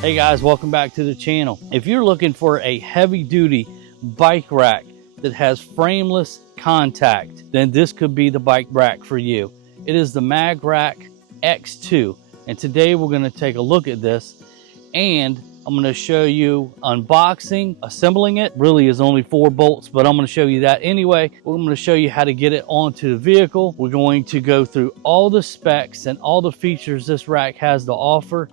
Hey guys, welcome back to the channel. If you're looking for a heavy duty bike rack that has frameless contact, then this could be the bike rack for you. It is the MagRack X2, and today we're going to take a look at this, and I'm going to show you unboxing. Assembling it really is only 4 bolts, but I'm going to show you that anyway. I'm going to show you how to get it onto the vehicle. We're going to go through all the specs and all the features this rack has to offer.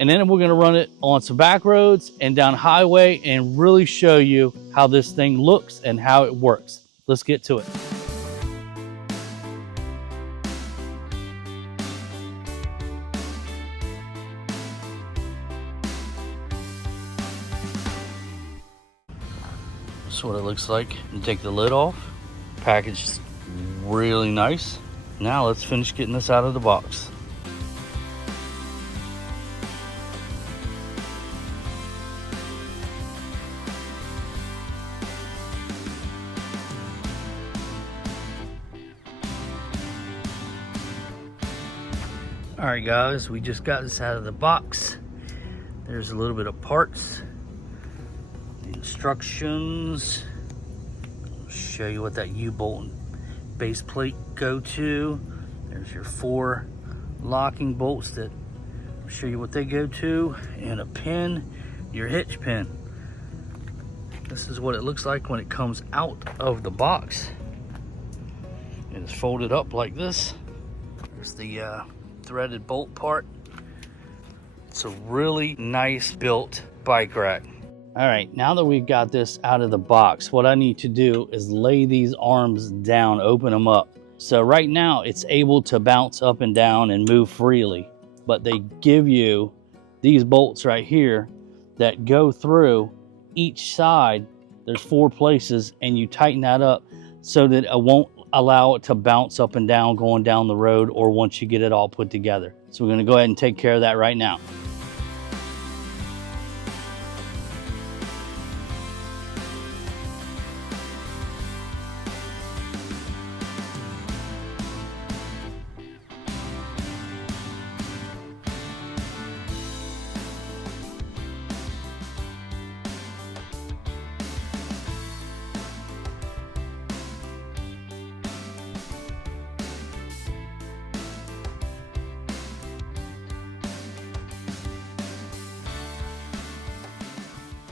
And then we're going to run it on some back roads and down highway and really show you how this thing looks and how it works. Let's get to it. That's what it looks like. You take the lid off. Package is really nice. Now let's finish getting this out of the box. All right guys, we just got this out of the box. There's a little bit of parts, the instructions. I'll show you what that U-bolt and base plate go to. There's your 4 locking bolts that I'll show you what they go to, and a pin, your hitch pin. This is what it looks like when it comes out of the box. It is folded up like this. There's the threaded bolt part. It's a really nice built bike rack. All right, now that we've got this out of the box, what I need to do is lay these arms down, open them up. So right now it's able to bounce up and down and move freely, but they give you these bolts right here that go through each side. There's 4 places, and you tighten that up so that it won't allow it to bounce up and down going down the road or once you get it all put together. So we're going to go ahead and take care of that right now.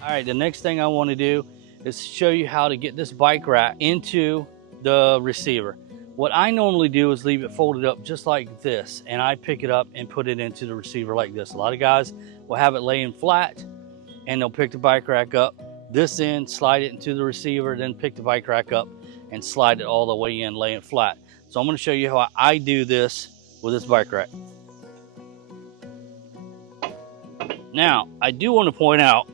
All right, the next thing I want to do is show you how to get this bike rack into the receiver. What I normally do is leave it folded up just like this, and I pick it up and put it into the receiver like this. A lot of guys will have it laying flat, and they'll pick the bike rack up this end, slide it into the receiver, then pick the bike rack up and slide it all the way in, laying flat. So I'm going to show you how I do this with this bike rack. Now, I do want to point out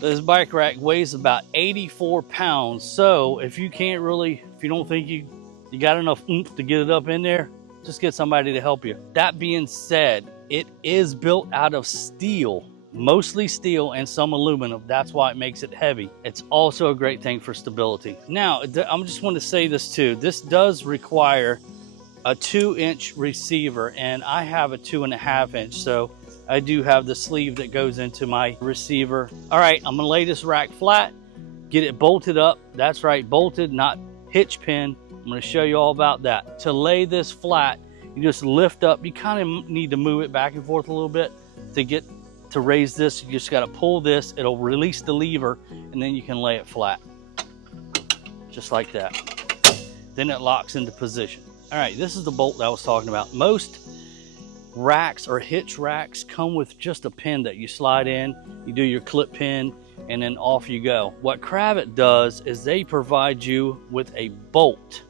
this bike rack weighs about 84 pounds. So if you don't think you got enough oomph to get it up in there, just get somebody to help you. That being said, it is built out of steel, mostly steel and some aluminum. That's why it makes it heavy. It's also a great thing for stability. Now, I just want to say this too. This does require a 2-inch receiver, and I have a 2.5-inch. So I do have the sleeve that goes into my receiver. All right, I'm gonna lay this rack flat, get it bolted up. That's right, bolted, not hitch pin. I'm gonna show you all about that. To lay this flat, you just lift up. You kind of need to move it back and forth a little bit to raise this. You just gotta pull this, it'll release the lever, and then you can lay it flat. Just like that. Then it locks into position. All right, this is the bolt that I was talking about. Most racks or hitch racks come with just a pin that you slide in, you do your clip pin, and then off you go. What CRAVOT does is they provide you with a bolt,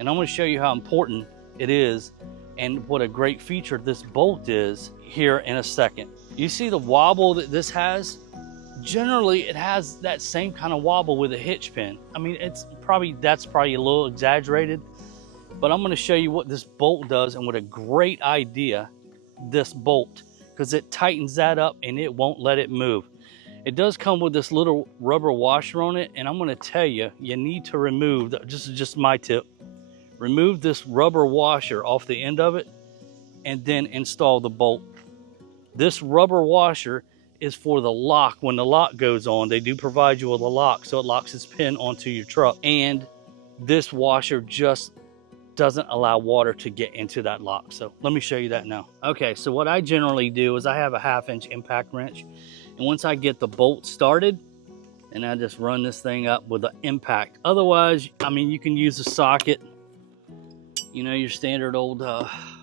and I'm going to show you how important it is and what a great feature this bolt is here in a second. You see the wobble that this has? Generally it has that same kind of wobble with a hitch pin. I mean, that's probably a little exaggerated, but I'm going to show you what this bolt does and what a great idea this bolt, because it tightens that up and it won't let it move. It does come with this little rubber washer on it, and I'm going to tell you, you need to remove, this is just my tip, remove this rubber washer off the end of it and then install the bolt. This rubber washer is for the lock. When the lock goes on, they do provide you with a lock, so it locks its pin onto your truck. And this washer just doesn't allow water to get into that lock. So let me show you that now. Okay, so what I generally do is I have a 1/2-inch impact wrench. And once I get the bolt started, and I just run this thing up with an impact. Otherwise, I mean, you can use a socket, you know, your standard old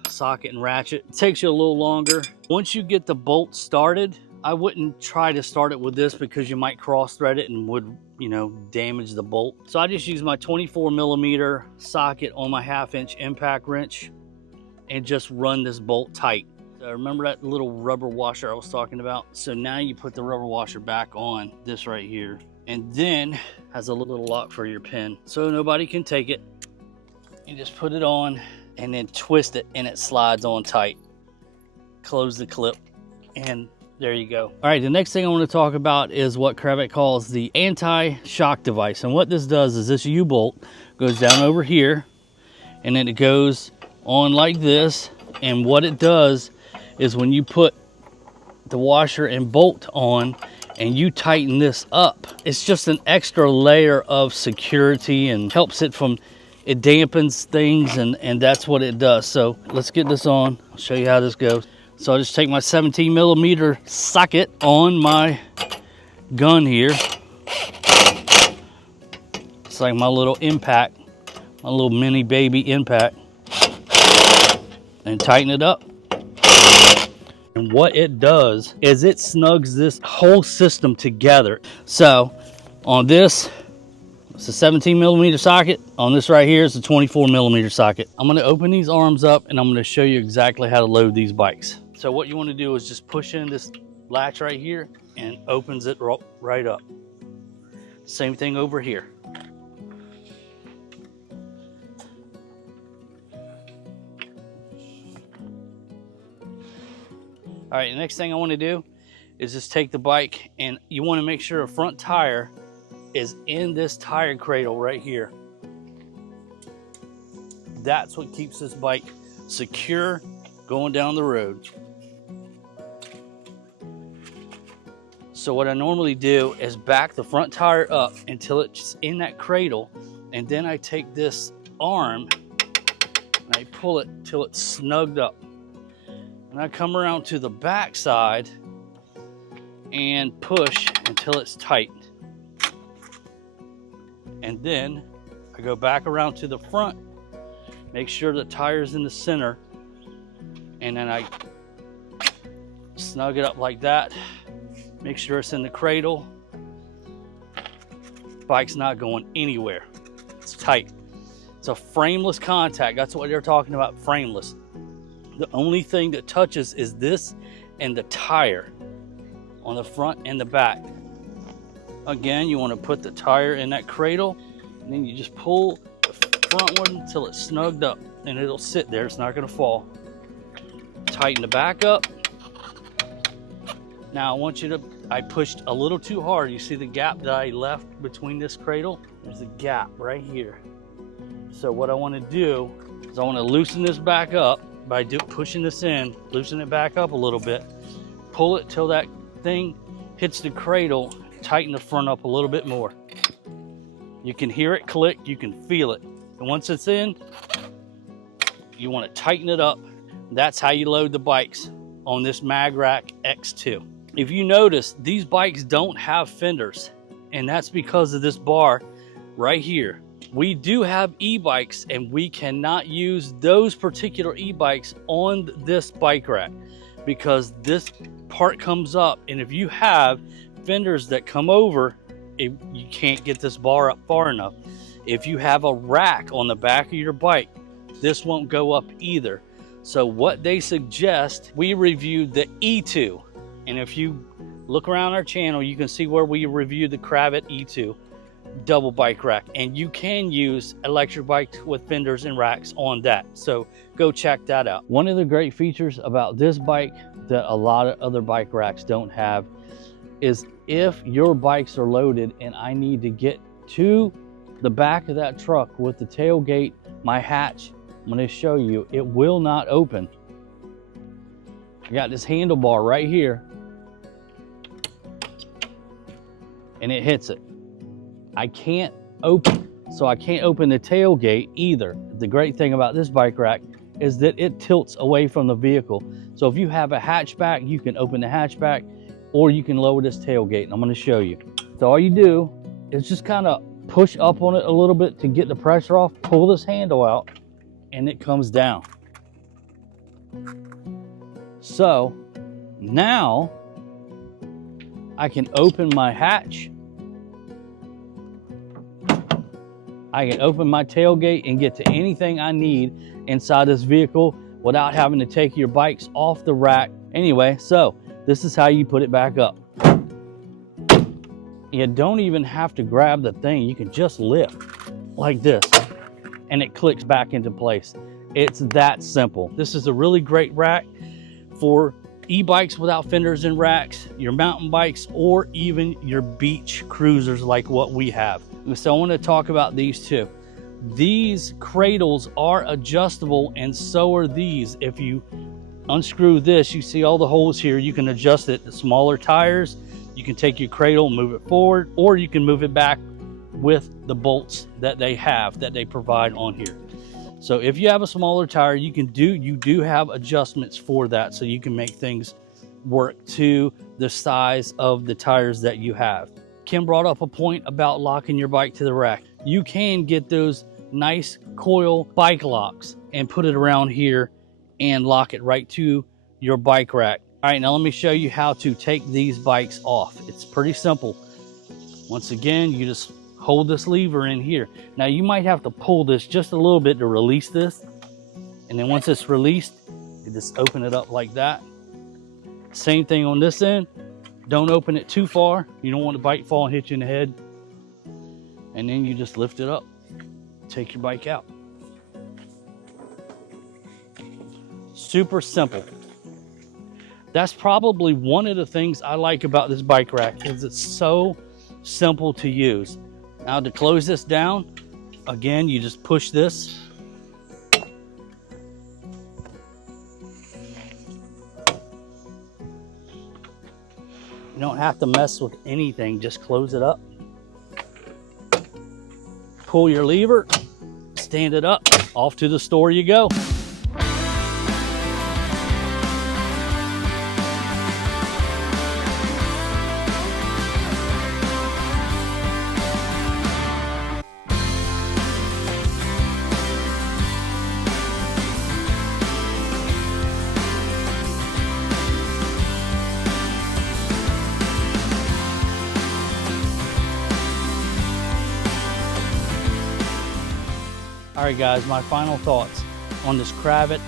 socket and ratchet. It takes you a little longer. Once you get the bolt started, I wouldn't try to start it with this because you might cross thread it and would, you know, damage the bolt. So I just use my 24mm socket on my 1/2-inch impact wrench and just run this bolt tight. So remember that little rubber washer I was talking about? So now you put the rubber washer back on this right here, and then has a little lock for your pin so nobody can take it. You just put it on and then twist it and it slides on tight. Close the clip and there you go. All right, the next thing I want to talk about is what CRAVOT calls the anti-shock device. And what this does is this U-bolt goes down over here and then it goes on like this. And what it does is when you put the washer and bolt on and you tighten this up, it's just an extra layer of security and helps it from, it dampens things, and that's what it does. So let's get this on. I'll show you how this goes. So I'll just take my 17mm socket on my gun here. It's like my little impact, my little mini baby impact, and tighten it up. And what it does is it snugs this whole system together. So on this, it's a 17mm socket. On this right here, it's a 24mm socket. I'm gonna open these arms up and I'm gonna show you exactly how to load these bikes. So what you wanna do is just push in this latch right here and opens it right up. Same thing over here. All right, the next thing I want to do is just take the bike, and you want to make sure a front tire is in this tire cradle right here. That's what keeps this bike secure going down the road. So what I normally do is back the front tire up until it's in that cradle, and then I take this arm and I pull it till it's snugged up. And I come around to the back side and push until it's tight. And then I go back around to the front, make sure the tire's in the center, and then I snug it up like that. Make sure it's in the cradle. Bike's not going anywhere. It's tight. It's a frameless contact. That's what they're talking about, frameless. The only thing that touches is this and the tire on the front and the back. Again, you want to put the tire in that cradle, and then you just pull the front one until it's snugged up, and it'll sit there. It's not going to fall. Tighten the back up. Now I want you to, I pushed a little too hard. You see the gap that I left between this cradle? There's a gap right here. So what I want to do is I want to loosen this back up by pushing this in, loosen it back up a little bit, pull it till that thing hits the cradle, tighten the front up a little bit more. You can hear it click, you can feel it. And once it's in, you want to tighten it up. That's how you load the bikes on this MagRack X2. If you notice, these bikes don't have fenders, and that's because of this bar right here. We do have e-bikes, and we cannot use those particular e-bikes on this bike rack because this part comes up, and if you have fenders that come over, you can't get this bar up far enough. If you have a rack on the back of your bike, this won't go up either. So what they suggest, we reviewed the E2, and if you look around our channel, you can see where we reviewed the CRAVOT E2 double bike rack, and you can use electric bikes with fenders and racks on that, so go check that out. One of the great features about this bike that a lot of other bike racks don't have is if your bikes are loaded and I need to get to the back of that truck with the tailgate, my hatch, I'm going to show you, it will not open. I got this handlebar right here, and it hits it. I can't open, so I can't open the tailgate either. The great thing about this bike rack is that it tilts away from the vehicle. So if you have a hatchback, you can open the hatchback, or you can lower this tailgate, and I'm gonna show you. So all you do is just kind of push up on it a little bit to get the pressure off, pull this handle out, and it comes down. So now I can open my hatch, I can open my tailgate and get to anything I need inside this vehicle without having to take your bikes off the rack. Anyway, so this is how you put it back up. You don't even have to grab the thing. You can just lift like this and it clicks back into place. It's that simple. This is a really great rack for e-bikes without fenders and racks, your mountain bikes, or even your beach cruisers like what we have. So I want to talk about these two. These cradles are adjustable, and so are these. If you unscrew this, you see all the holes here. You can adjust it to smaller tires. You can take your cradle and move it forward, or you can move it back with the bolts that they have, that they provide on here. So if you have a smaller tire, you do have adjustments for that, so you can make things work to the size of the tires that you have. Kim brought up a point about locking your bike to the rack. You can get those nice coil bike locks and put it around here and lock it right to your bike rack. All right, now let me show you how to take these bikes off. It's pretty simple. Once again, you just hold this lever in here. Now you might have to pull this just a little bit to release this. And then once it's released, you just open it up like that. Same thing on this end. Don't open it too far. You don't want the bike fall and hit you in the head. And then you just lift it up, take your bike out. Super simple. That's probably one of the things I like about this bike rack, is it's so simple to use. Now to close this down, again, you just push this. You don't have to mess with anything, just close it up. Pull your lever, stand it up, off to the store you go. All right guys, my final thoughts on this CRAVOT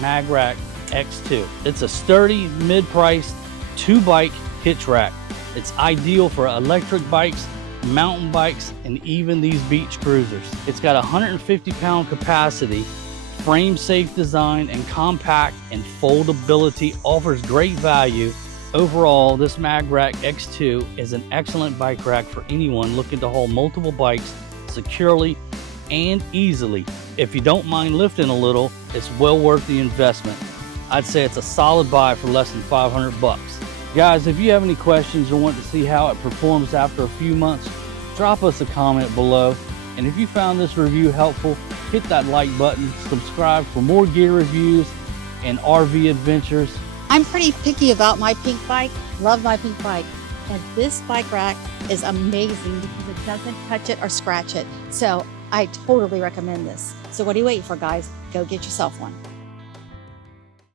MagRack X2. It's a sturdy, mid-priced, 2-bike hitch rack. It's ideal for electric bikes, mountain bikes, and even these beach cruisers. It's got 150-pound capacity, frame-safe design, and compact and foldability offers great value. Overall, this MagRack X2 is an excellent bike rack for anyone looking to haul multiple bikes securely and easily. If you don't mind lifting a little, it's well worth the investment. I'd say it's a solid buy for less than 500 bucks. Guys, if you have any questions or want to see how it performs after a few months, drop us a comment below. And if you found this review helpful, hit that like button, subscribe for more gear reviews and RV adventures. I'm pretty picky about my pink bike, love my pink bike. And this bike rack is amazing because it doesn't touch it or scratch it. So I totally recommend this. So what are you waiting for, guys? Go get yourself one.